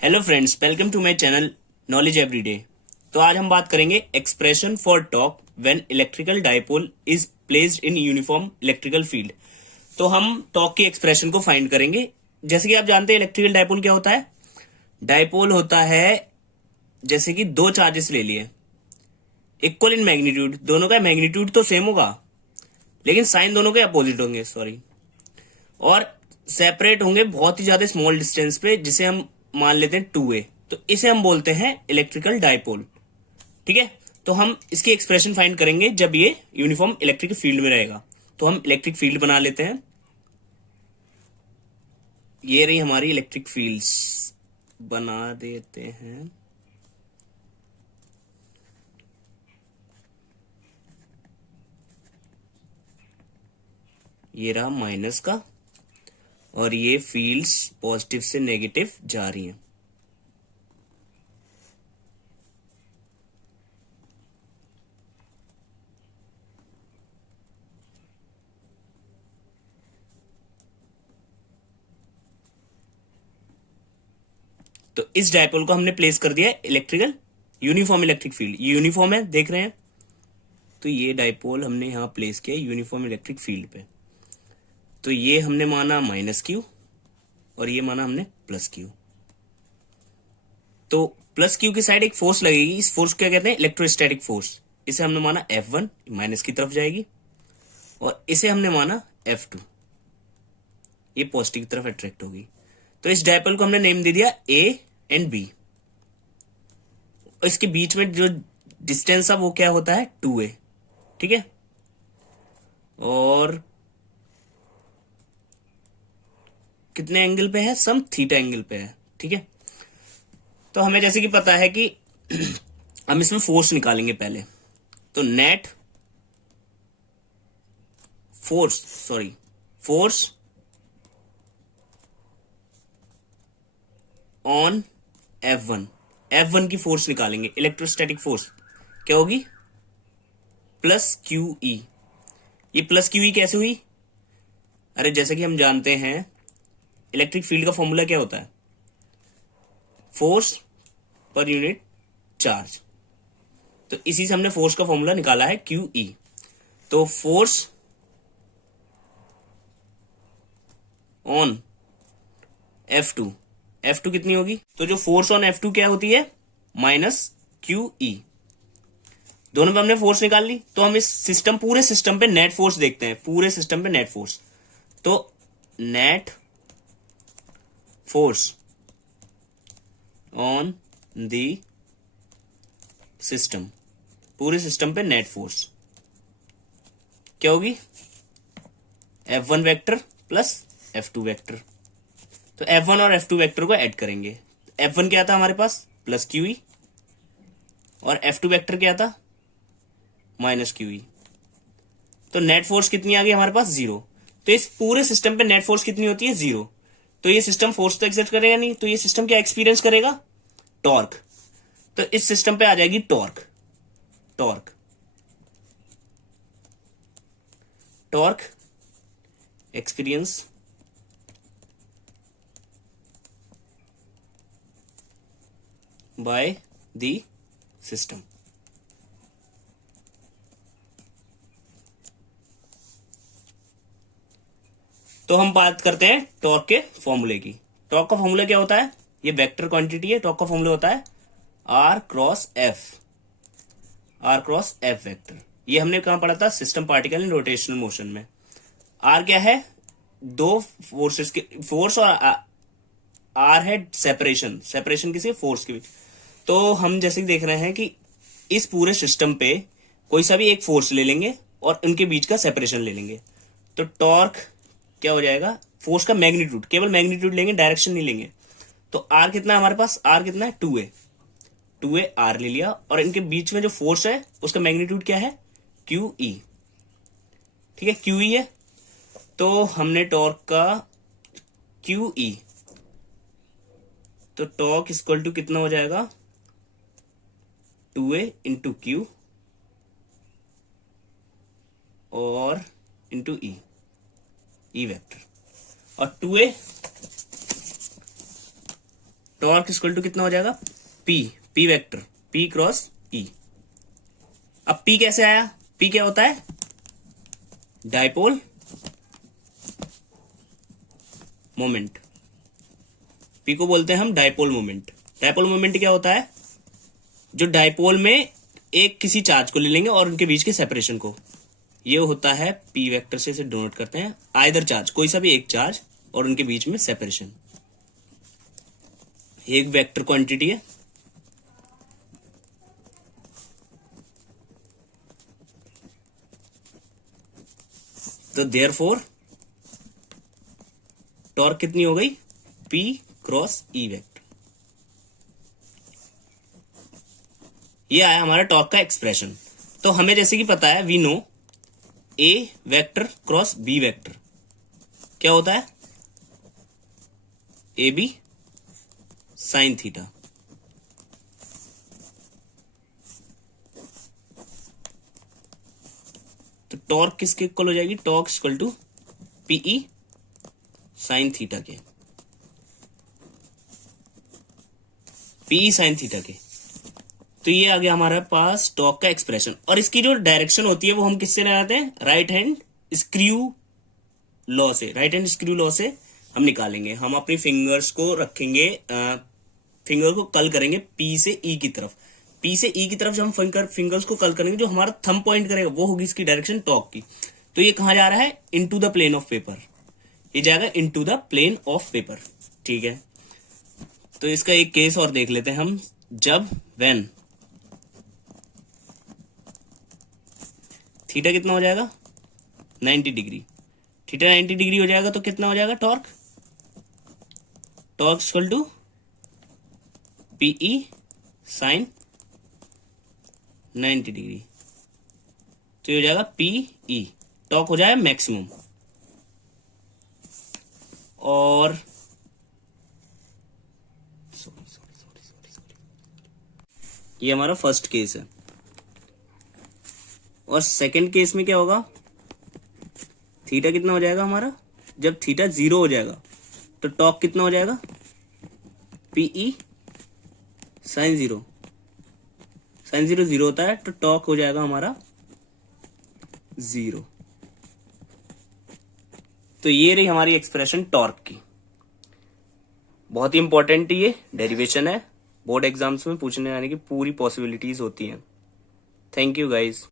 Hello friends, welcome to my channel knowledge everyday. तो आज हम बात करेंगे expression for torque when electrical dipole is placed in uniform electrical field. तो हम टॉर्क की एक्सप्रेशन को फाइंड करेंगे। जैसे कि आप जानते हैं इलेक्ट्रिकल डाइपोल क्या होता है। डाइपोल होता है जैसे कि दो चार्जेस ले लिए, इक्वल इन मैग्नीट्यूड, दोनों का मैग्नीट्यूड तो सेम होगा लेकिन साइन दोनों के अपोजिट होंगे, सॉरी, और सेपरेट होंगे बहुत ही ज्यादा स्मॉल डिस्टेंस पे, जिसे हम मान लेते हैं 2a। तो इसे हम बोलते हैं इलेक्ट्रिकल डाइपोल। ठीक है, तो हम इसकी एक्सप्रेशन फाइंड करेंगे जब ये यूनिफॉर्म इलेक्ट्रिक फील्ड में रहेगा। तो हम इलेक्ट्रिक फील्ड बना लेते हैं। ये रही हमारी इलेक्ट्रिक फील्ड्स, बना देते हैं। ये रहा माइनस का, और ये फील्ड्स पॉजिटिव से नेगेटिव जा रही हैं। तो इस डायपोल को हमने प्लेस कर दिया है इलेक्ट्रिकल यूनिफॉर्म इलेक्ट्रिक फील्ड। ये यूनिफॉर्म है, देख रहे हैं। तो ये डायपोल हमने यहां प्लेस किया यूनिफॉर्म इलेक्ट्रिक फील्ड पे। तो ये हमने माना माइनस क्यू और ये माना हमने प्लस क्यू। तो प्लस क्यू की साइड एक फोर्स लगेगी, इस फोर्स को क्या कहते हैं, इलेक्ट्रोस्टैटिक फोर्स। इसे हमने माना F1, माइनस की तरफ जाएगी, और इसे हमने माना F2, ये पॉजिटिव की तरफ अट्रैक्ट होगी। तो इस डायपोल को हमने नेम दे दिया A एंड B। और इसके बीच में जो डिस्टेंस है वो क्या होता है, 2a। ठीक है, और कितने एंगल पे है, सम थीटा एंगल पे है। ठीक है, तो हमें जैसे कि पता है कि हम इसमें फोर्स निकालेंगे पहले। तो net force, sorry, force on F1 की फोर्स निकालेंगे। इलेक्ट्रोस्टैटिक फोर्स क्या होगी, प्लस क्यू ई। ये प्लस क्यू ई कैसे हुई, अरे जैसे कि हम जानते हैं इलेक्ट्रिक फील्ड का फॉर्मूला क्या होता है, फोर्स पर यूनिट चार्ज। तो इसी से हमने फोर्स का फॉर्मूला निकाला है क्यू ई। तो फोर्स ऑन F2 कितनी होगी, तो जो फोर्स ऑन F2 क्या होती है, माइनस क्यू ई। दोनों पे हमने फोर्स निकाल ली। तो हम इस सिस्टम, पूरे सिस्टम पे नेट फोर्स देखते हैं, पूरे सिस्टम पे नेट फोर्स। तो net force on the system, पूरे सिस्टम पे नेट फोर्स क्या होगी, F1 vector plus F2 vector. तो F1 और F2 वेक्टर को ऐड करेंगे। F1 क्या था हमारे पास, प्लस क्यू ई, और F2 वेक्टर क्या था, माइनस क्यू ई। तो नेट फोर्स कितनी आ गई हमारे पास, 0। तो इस पूरे सिस्टम पे नेट फोर्स कितनी होती है, 0। तो ये सिस्टम फोर्स तो एक्सर्ट करेगा नहीं, तो ये सिस्टम क्या एक्सपीरियंस करेगा, टॉर्क। तो इस सिस्टम पे आ जाएगी torque. Torque experience by the system. तो हम बात करते हैं टॉर्क के फॉर्मूले की। टॉर्क का फॉर्मूला क्या होता है, ये वेक्टर क्वांटिटी है। टॉर्क का फॉर्मूला होता है R क्रॉस F वेक्टर। ये हमने कहां पढ़ा था, system particle in rotational motion में। R क्या है, दो फोर्सेस के, फोर्स, और R है सेपरेशन किसी फोर्स के बीच। तो हम जैसे देख रहे हैं कि इस पूरे सिस्टम पे कोई सा भी एक फोर्स ले लेंगे और उनके बीच का सेपरेशन ले लेंगे। तो टॉर्क क्या हो जाएगा, फोर्स का मैग्नीट्यूड, केवल मैग्नीट्यूड लेंगे, डायरेक्शन नहीं लेंगे। तो आर कितना है हमारे पास, आर कितना है, 2a आर ले लिया, और इनके बीच में जो फोर्स है उसका मैग्नीट्यूड क्या है, क्यू ई। ठीक है, क्यू ई है। तो हमने टॉर्क का क्यू ई, तो टॉर्क इक्वल टू कितना हो जाएगा, 2a इंटू क्यू और इंटू ई वेक्टर। और 2a टॉर्क इक्वल टू कितना हो जाएगा, पी वेक्टर, पी क्रॉस ई। अब पी कैसे आया, पी क्या होता है, डाइपोल मोमेंट, पी को बोलते हैं हम डाइपोल मोमेंट। डाइपोल मोमेंट क्या होता है, जो डाइपोल में एक किसी चार्ज को ले लेंगे और उनके बीच के सेपरेशन को, ये होता है पी वेक्टर से इसे डिनोट करते हैं। आइदर चार्ज, कोई सा भी एक चार्ज और उनके बीच में सेपरेशन, एक वेक्टर क्वांटिटी है। तो देयरफॉर टॉर्क कितनी हो गई, पी क्रॉस ई वेक्टर। ये आया हमारा टॉर्क का एक्सप्रेशन। तो हमें जैसे कि पता है, we know A vector cross B vector क्या होता है, ए बी साइन थीटा। तो टॉर्क किसके इक्वल हो जाएगी, torque equal to P E sine theta के, पीई साइन थीटा के। तो ये आ गया हमारे पास टॉर्क का एक्सप्रेशन। और इसकी जो डायरेक्शन होती है वो हम किससे लगाते हैं, राइट हैंड स्क्रू लॉ से, राइट हैंड स्क्रू लॉ से हम निकालेंगे। हम अपनी फिंगर्स को रखेंगे, फिंगर को कल करेंगे पी से ई की तरफ, पी से ई की तरफ जब हम फिंगर्स को कल करेंगे, जो हमारा थंब पॉइंट करेगा वो होगी इसकी डायरेक्शन टॉर्क की। तो ये कहां जा रहा है, into the plane of paper, ये जाएगा into the plane of paper. ठीक है, तो इसका एक केस और देख लेते हैं हम। जब व्हेन थीटा कितना हो जाएगा, 90 डिग्री, थीटा 90 डिग्री हो जाएगा तो कितना हो जाएगा torque, torque equal to P E sine 90 degree. तो ये हो जाएगा पीई, टॉर्क हो जाएगा मैक्सिमम। और ये हमारा फर्स्ट केस है। और सेकंड केस में क्या होगा, थीटा कितना हो जाएगा हमारा, जब थीटा 0 हो जाएगा तो टॉर्क कितना हो जाएगा, पीई साइन 0, साइन 0 0 होता है तो टॉर्क हो जाएगा हमारा 0। तो ये रही हमारी एक्सप्रेशन टॉर्क की। बहुत ही इंपॉर्टेंट ये डेरिवेशन है, बोर्ड एग्जाम्स में पूछने आने की पूरी पॉसिबिलिटीज होती हैं। Thank you guys.